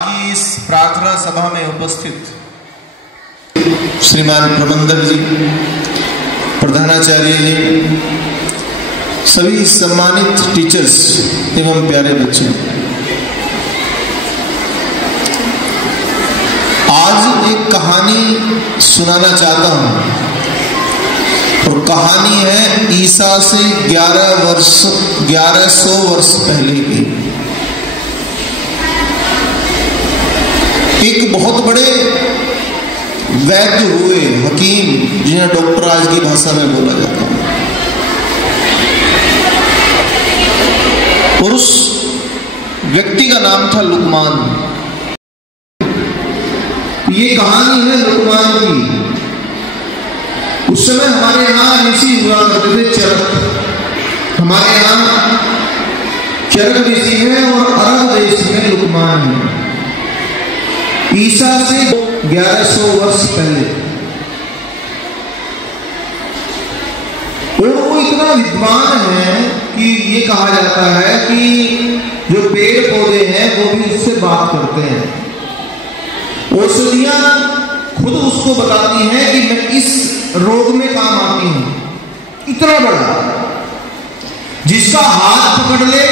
की इस प्रार्थना सभा में उपस्थित श्रीमान प्रबंधक जी, प्रधानाचार्य जी, सभी सम्मानित टीचर्स एवं प्यारे बच्चे, आज एक कहानी सुनाना चाहता हूं और कहानी है ईसा से 1100 वर्ष पहले की। एक बहुत बड़े वैद्य हुए, हकीम, जिन्हें डॉक्टर आज की भाषा में बोला जाता है, और उस व्यक्ति का नाम था लुकमान। ये कहानी है लुकमान की। उस समय हमारे यहाँ ऋषि हुआ करते थे चरक। हमारे यहाँ चरक ऋषि है और अरब देश में लुकमान है। ईसा से 1100 वर्ष पहले। और वो इतना विद्वान है कि ये कहा जाता है कि जो पेड़ पौधे हैं वो भी उससे बात करते हैं। औषधियां खुद उसको बताती हैं कि मैं इस रोग में काम आती हूं। इतना बड़ा, जिसका हाथ पकड़ ले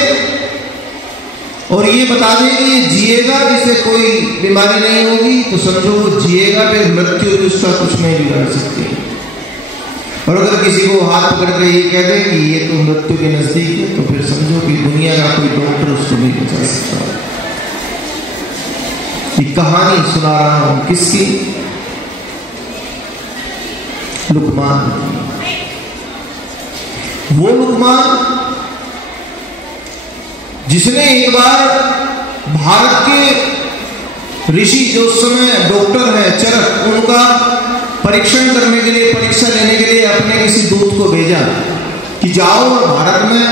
और ये बता दे कि ये जिएगा, जिसे कोई बीमारी नहीं होगी, तो समझो वो जिएगा, फिर मृत्यु भी उसका कुछ नहीं बिगाड़ सकती। और अगर किसी को हाथ पकड़ के ये कह दे कि ये तो मृत्यु के नजदीक है, तो फिर समझो कि दुनिया का कोई डॉक्टर उसको नहीं बचा सकता। ये कहानी सुना रहा हूं किसकी? लुकमान। वो लुकमान जिसने एक बार भारत के ऋषि, जो उस समय डॉक्टर है चरक, उनका परीक्षण करने के लिए, परीक्षा लेने के लिए अपने किसी दूत को भेजा कि जाओ और भारत में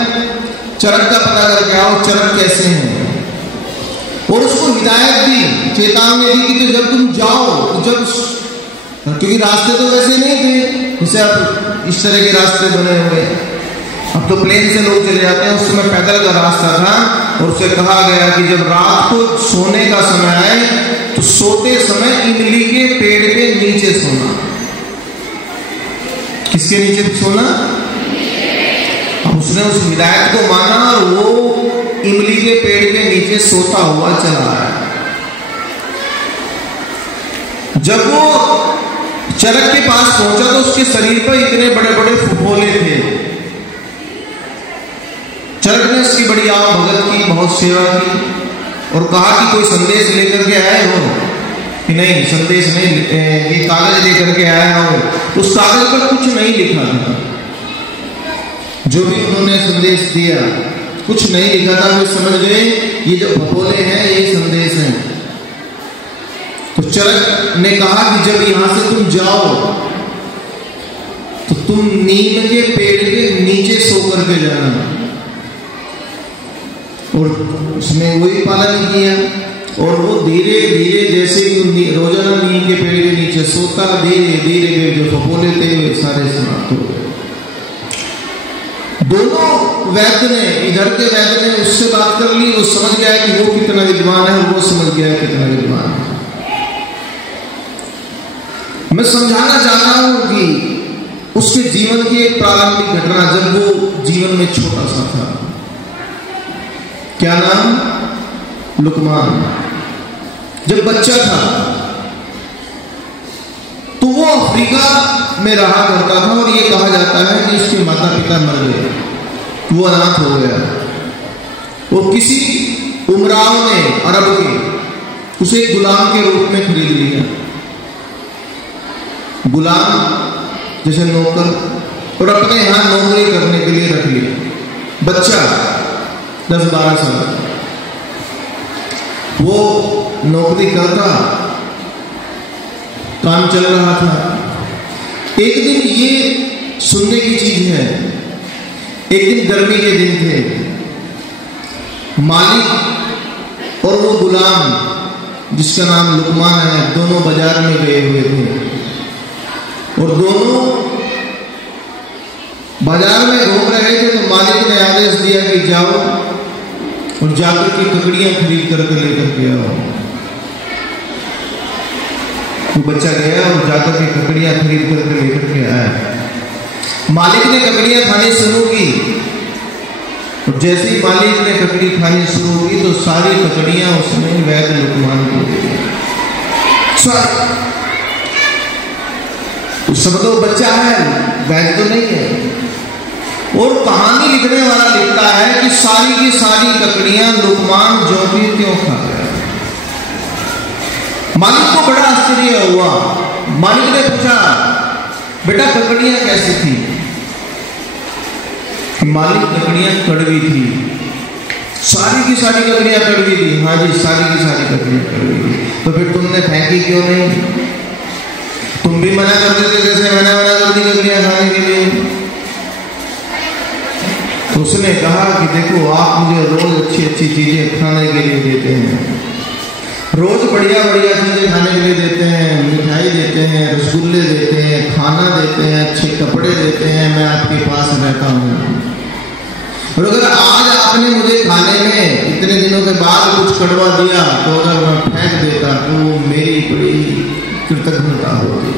चरक का पता करके आओ, चरक कैसे हैं। और उसको हिदायत दी, चेतावनी दी कि जब तुम जाओ, क्योंकि रास्ते तो वैसे नहीं थे जैसे अब इस तरह के रास्ते बने हुए, अब तो प्लेन से लोग चले जाते हैं। उस समय पैदल का रास्ता था और उसे कहा गया कि जब रात को सोने का समय आए तो सोते समय इमली के पेड़ के नीचे सोना। किसके नीचे सोना? अब उसने उस हिदायत को माना और वो इमली के पेड़ के नीचे सोता हुआ चला आया। जब वो चरक के पास पहुंचा तो उसके शरीर पर इतने बड़े बड़े फुफोले थे। चरक ने उसकी बड़ी भगत की, बहुत सेवा की और कहा कि कोई संदेश लेकर के आए हो? कि नहीं, संदेश नहीं, ये कागज लेकर के आया हो। उस कागज पर कुछ नहीं लिखा था। जो भी उन्होंने संदेश दिया कुछ नहीं लिखा था। वे समझ गए ये जो फफोले हैं ये संदेश है। तो चरक ने कहा कि जब यहां से तुम जाओ तो तुम नीम के पेड़ के नीचे सो करके जाना। और उसने वही पालन किया और वो धीरे धीरे, जैसे ही रोजाना नीम के पेड़ के नीचे सोता, धीरे धीरे जो फफोले थे वे सारे समाप्त हो गए। दोनों वैद्य ने, इधर के वैद्य ने उससे बात कर ली, वो समझ गया कि वो कितना विद्वान है और वो समझ गया कितना विद्वान है। मैं समझाना चाहता हूं कि उसके जीवन की एक प्रारंभिक घटना, जब वो जीवन में छोटा सा था। क्या नाम? लुकमान। जब बच्चा था तो वो अफ्रीका में रहा करता था और ये कहा जाता है कि उसके माता पिता मर गए, वो अनाथ हो गया। वो किसी उमराव ने, अरब के, उसे गुलाम के रूप में खरीद लिया। गुलाम जैसे नौकर, और अपने यहां नौकरी करने के लिए रख लिया। बच्चा 10-12 साल, वो नौकरी करता, काम चल रहा था। एक दिन, ये सुनने की चीज है, एक दिन गर्मी के दिन थे, मालिक और वो गुलाम जिसका नाम लुकमान है, दोनों बाजार में गए हुए थे और दोनों बाजार में घूम रहे थे। तो मालिक ने आदेश दिया कि जाओ और जाकर की ककड़ियां खरीद करके लेकर के आओ। वो बच्चा गया और जाकर के ककड़ियां खरीद करके लेकर के आया। मालिक ने ककड़ियां खानी शुरू की, और जैसे ही मालिक ने ककड़ी खानी शुरू की तो सारी ककड़ियां उसने वैद लुकमान को दे दी। सब तो बच्चा है, वैद तो नहीं है। और कहानी लिखने वाला लिखता है कि सारी की सारी ककड़ियां लुकमान जो भी क्यों खा गया। मालिक को बड़ा आश्चर्य हुआ। मालिक ने पूछा, बेटा ककड़ियां कैसी थी? मालिक ककड़ियां कड़वी थी। सारी की सारी ककड़ियां कड़वी थी। हाँ जी, सारी की सारी ककड़ियां कड़वी थी। तो फिर तुमने फेंकी क्यों नहीं? तुम भी मना कर देते जैसे मैंने मना कर दी ककड़ियां खाने के लिए। तो उसने कहा कि देखो, आप मुझे रोज अच्छी अच्छी चीजें खाने के लिए देते हैं, रोज बढ़िया बढ़िया चीजें खाने के लिए देते हैं, मिठाई देते हैं, रसगुल्ले देते हैं, खाना देते हैं, अच्छे कपड़े देते हैं, मैं आपके पास रहता हूँ। और अगर आज आपने मुझे खाने में इतने दिनों के बाद कुछ कड़वा दिया तो अगर मैं फेंक देता तो मेरी बड़ी कृतज्ञता होती।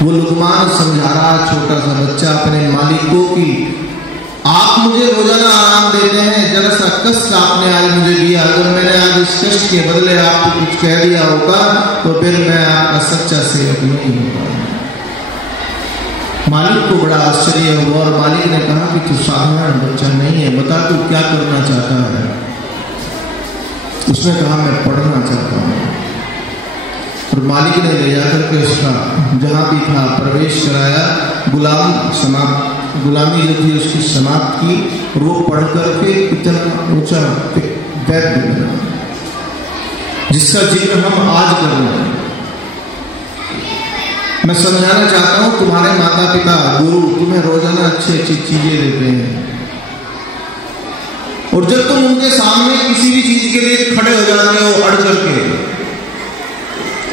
वो लुकमान समझा रहा छोटा सा बच्चा अपने मालिक को कि आप मुझे रोजाना आराम देते हैं, जरा सा कष्ट आपने आज मुझे दिया, अगर मैंने आज इस कष्ट के बदले आपको कुछ कह दिया होता तो फिर मैं आपका सच्चा सेवक नहीं होता। मालिक को बड़ा आश्चर्य हुआ और मालिक ने कहा कि तू साधारण बच्चा नहीं है, बता तू क्या करना चाहता है? उसने कहा मैं पढ़ना चाहता हूँ। और मालिक ने ले जाकर के उसका जहाँ भी था प्रवेश कराया, गुलामी जो थी उसकी समाप्त की, और वो पढ़ करके इतना ऊंचा वैद बना जिसका जिक्र हम आज कर रहे हैं। मैं समझाना चाहता हूँ, तुम्हारे माता पिता गुरु तुम्हें रोजाना अच्छी अच्छी चीजें देते हैं, और जब तुम उनके सामने किसी भी चीज के लिए खड़े हो जाते हो अड़ करके,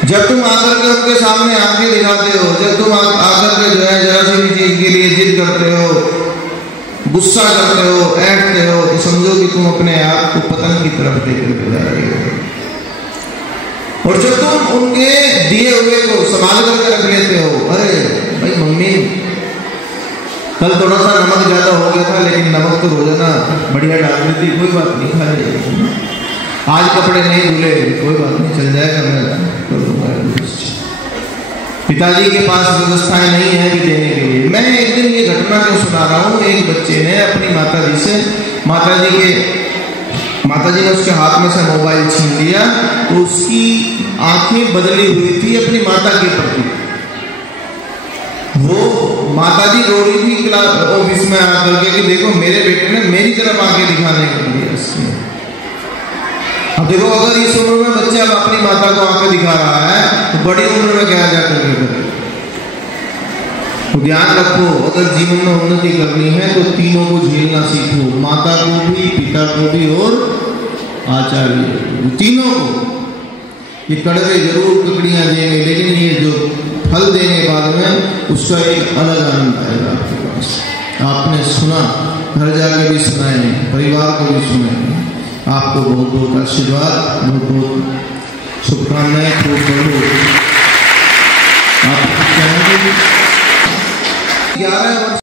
जब तुम आकर के उनके सामने आंखें दिखाते हो, जब तुम आकर के जो है जरा सी भी चीज के लिए जिद करते हो, गुस्सा करते हो, ऐंठते हो, तो समझो कि तुम अपने आप को पतन की तरफ लेकर के जा रहे हो। और जब तुम उनके दिए हुए को संभाल करके रख लेते हो, अरे भाई मम्मी कल थोड़ा सा नमक ज्यादा हो गया था, लेकिन नमक तो रोजाना बढ़िया डाल देती, कोई बात नहीं, खा जाएगी। आज कपड़े नहीं धुले, कोई बात नहीं, चल जाएगा, मैं कर दूंगा। पिताजी के पास व्यवस्थाएं नहीं है कि देने के लिए। मैं एक दिन ये घटना क्यों सुना रहा हूँ, एक बच्चे ने अपनी माताजी से, माताजी ने उसके हाथ में से मोबाइल छीन लिया, तो उसकी आंखें बदली हुई थी अपनी माता के प्रति। वो माताजी रो रही थी क्लास ऑफिस में आकर के कि देखो मेरे बेटे ने मेरी तरफ आंखें दिखाने के लिए इससे। अब देखो, अगर इस उम्र में बच्चा अब अपनी माता को आंखें दिखा रहा है तो बड़ी उम्र में क्या जाकर के। तो ध्यान रखो, अगर जीवन में उन्नति करनी है तो तीनों को झेलना सीखो, माता को भी, पिता को भी और आचार्य, तीनों को। ये कड़वे जरूर ककड़ियां देंगे, लेकिन ये जो फल देने बाद में उसका एक अलग आनंद आएगा आपके पास। आपने सुना, घर जाके भी सुनाए, परिवार को भी सुनाए। आपको बहुत बहुत आशीर्वाद, बहुत बहुत शुभकामनाएं, खूब बढ़ो। आप 11 वर्ष